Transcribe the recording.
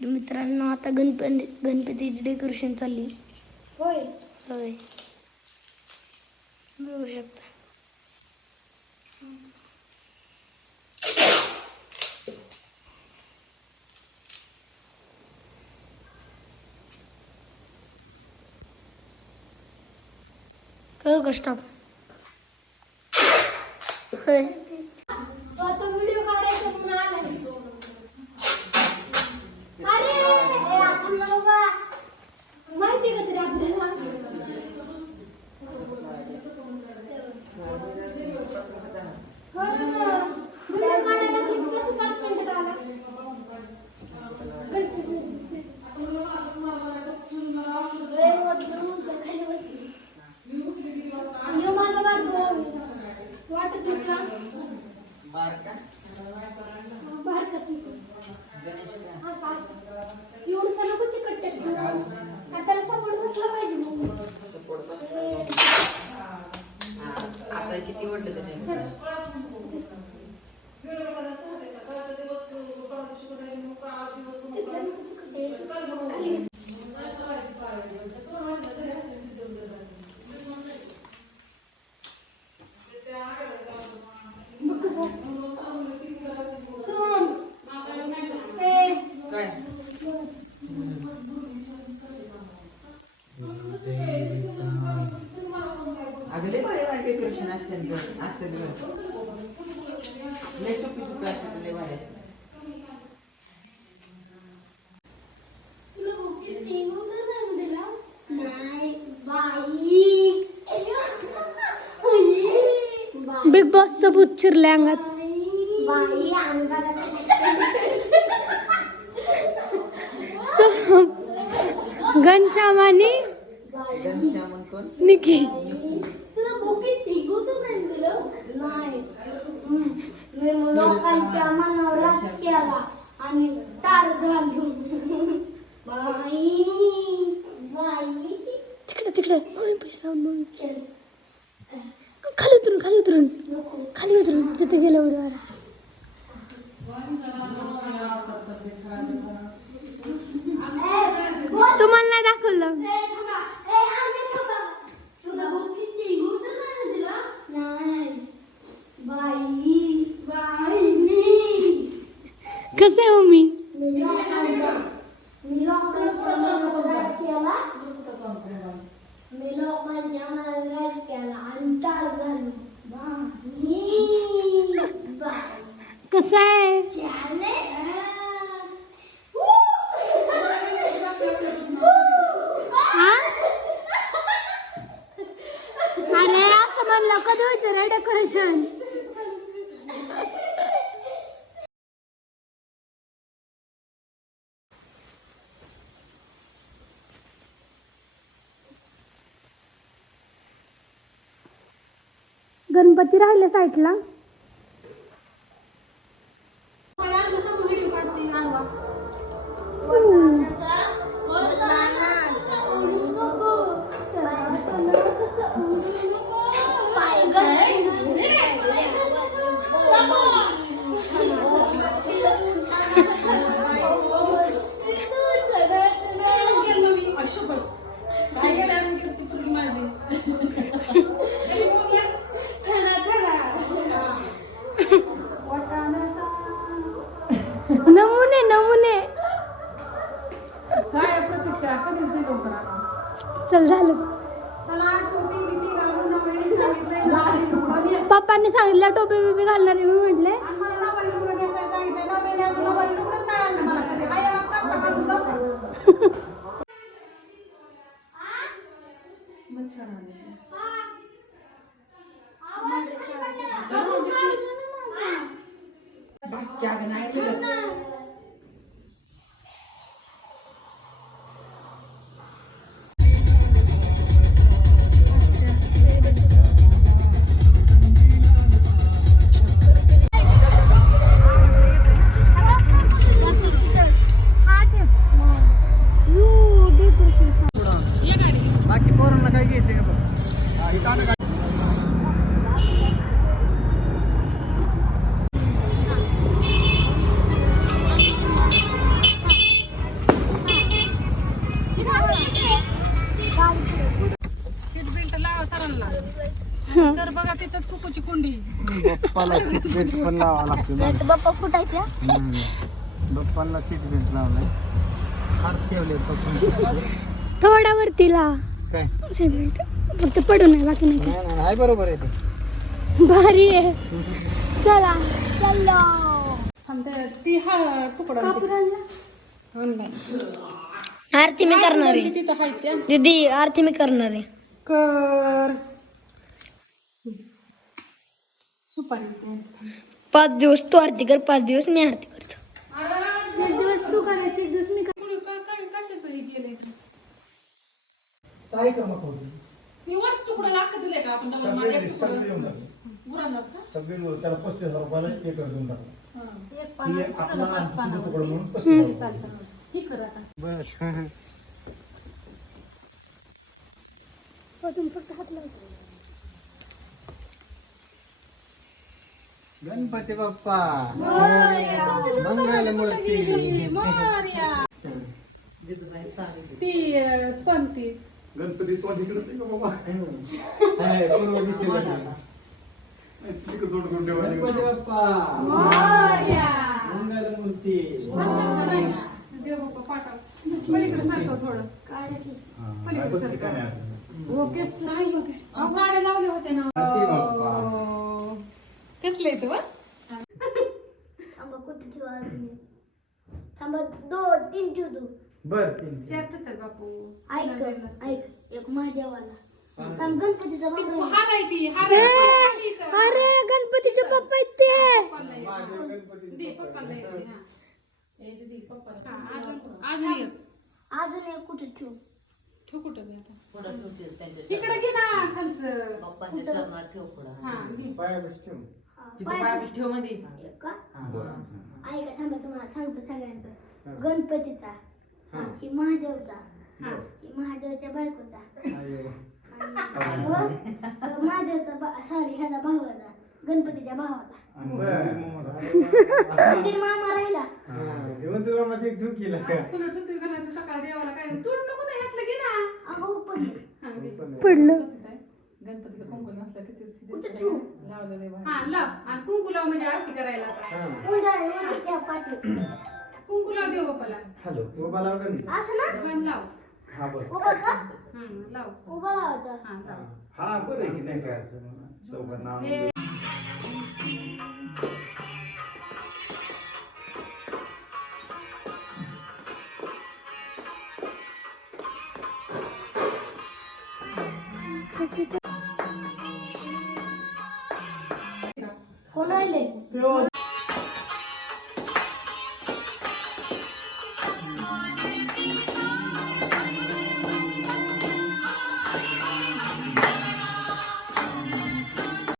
तर मित्रांनो आता गणपतीची डेकोरेशन चालली. होय होय बघू शकता. करू का स्टॉप? होय आता व्हिडिओ काढायचा म्हणून आला अरे आपण बाबा माहिती का तरी आपल्याला व्हिडिओ काढायला किती 5 मिनिटं आला वाटत नसला एवढं सगळं कुठे कट्टे आता सपोर्ट बसला पाहिजे आता किती वाटलं अगले बरे वाटे डेकोरेशन असते लय सोपी सोपी असते लय भारी. बिग बॉसचं भूत शिरले अंगात. घनश्याम आणि निकी लोकांच्या मनावर राज केला आणि तार घालून तिकडे खाली उतरून तिथे गेलं उड्या. तुम्हाला नाही दाखवलं. कसं आहे मम्मी? मी लोकांच्या मनावर राज केला आणि तार घालून कसं आहे? अरे असं म्हणलं कधी होतं ना डेकोरेशन. गणपती राहिले साईडला. नमुने काय प्रतीक्षा कधीच दिलो चल झालं. पप्पांनी सांगितलं टोपी बिपी घालणार आहे. मी म्हटले तिथंच कुकूची कुंडी. बाप्पाला सीट बेल्ट पण लावावा लागतो ना. बाप्पा फुटायच्या बाप्पाला सीट बेल्ट लावलाय. हात ठेवले पकडून. थोडा वरती लावा काय सीट फक्त पडू नये बाकी नाही नाही नाही हाय बरोबर आहे ते. भारी आहे चला चलो ती हा तुकडा आरती मी करणार आहे तिथं हाय त्या. दीदी आरती मी करणार आहे कर सुपारी 5 दिवस तू आरती कर 5 दिवस मी आरती करतो 1 दिवस तू करायची 1 दिवस मी कशाचं हे गेलंय काय करू नको. निवाच तुकडा लाख दिले का आपण डबल मागे तुकडा बुरांदाच का सगळे त्याला 35,000 रुपयाला एक देऊन टाकला. एक ती आपला तुझं तुकडं म्हणून 35,000 ही कर आता बस. फक्त हात लावतो गणपती बाप्पा मंगल मूर्ती. ती पण ती गणपती तो तिकडे का बाबा हाय पूर्व दिशेला तिकडे जोड गुंडे वाले. गणपती बाप्पा मंगल मूर्ती. देव बाप्पा पाठव पलीकडे सारखं थोडं पलीकडे सारखं ओके नाही ओके गाड्या लावल्या होत्या ना कसले तू थांबा कुठे ठेवा थांबा 2 3 ठेव तू बर तीन चॅप्टर बापू ऐक एक महादेवाला थांब गणपतीचा बाप्पा हा नाही ती हा अरे गणपतीचा पप्पा आहेत ते अजून एक कुठे ठेवू कुठं तिकडे घे ना खालचं हा घे. पायापाशी ठेव. ठेव मध्ये का ऐका थांबा तुम्हाला सांगतो सगळ्यांचं गणपतीचा ही महादेवचा ही महादेवच्या बायकोचा महादेवचा सॉरी ह्याचा भावाचा गणपतीच्या भावाचा तीन मामा राहिला देवंतरामाची एक ठेव केला का? तुला टुचू घालायचं सकाळ देवाला काय तू नको ना ह्यातलं घे ना अगं पडलं हा, घे. पडलं गणपतीचं कुंकू नसलं की ते कुठं ठेवू लावलं नाही हा लाव आणि कुंकू लाव म्हणजे आरती करायला आता उंदराला पाठी कुंकू लाव देव बाप्पाला हॅलो उभा लाव गण. असं ना गण लाव हा बरं उभा का लाव उभा लावायचा हा लाव हा बरं आहे की नाही करायचं चौघांना आणून हे कोण राहिले देऊ.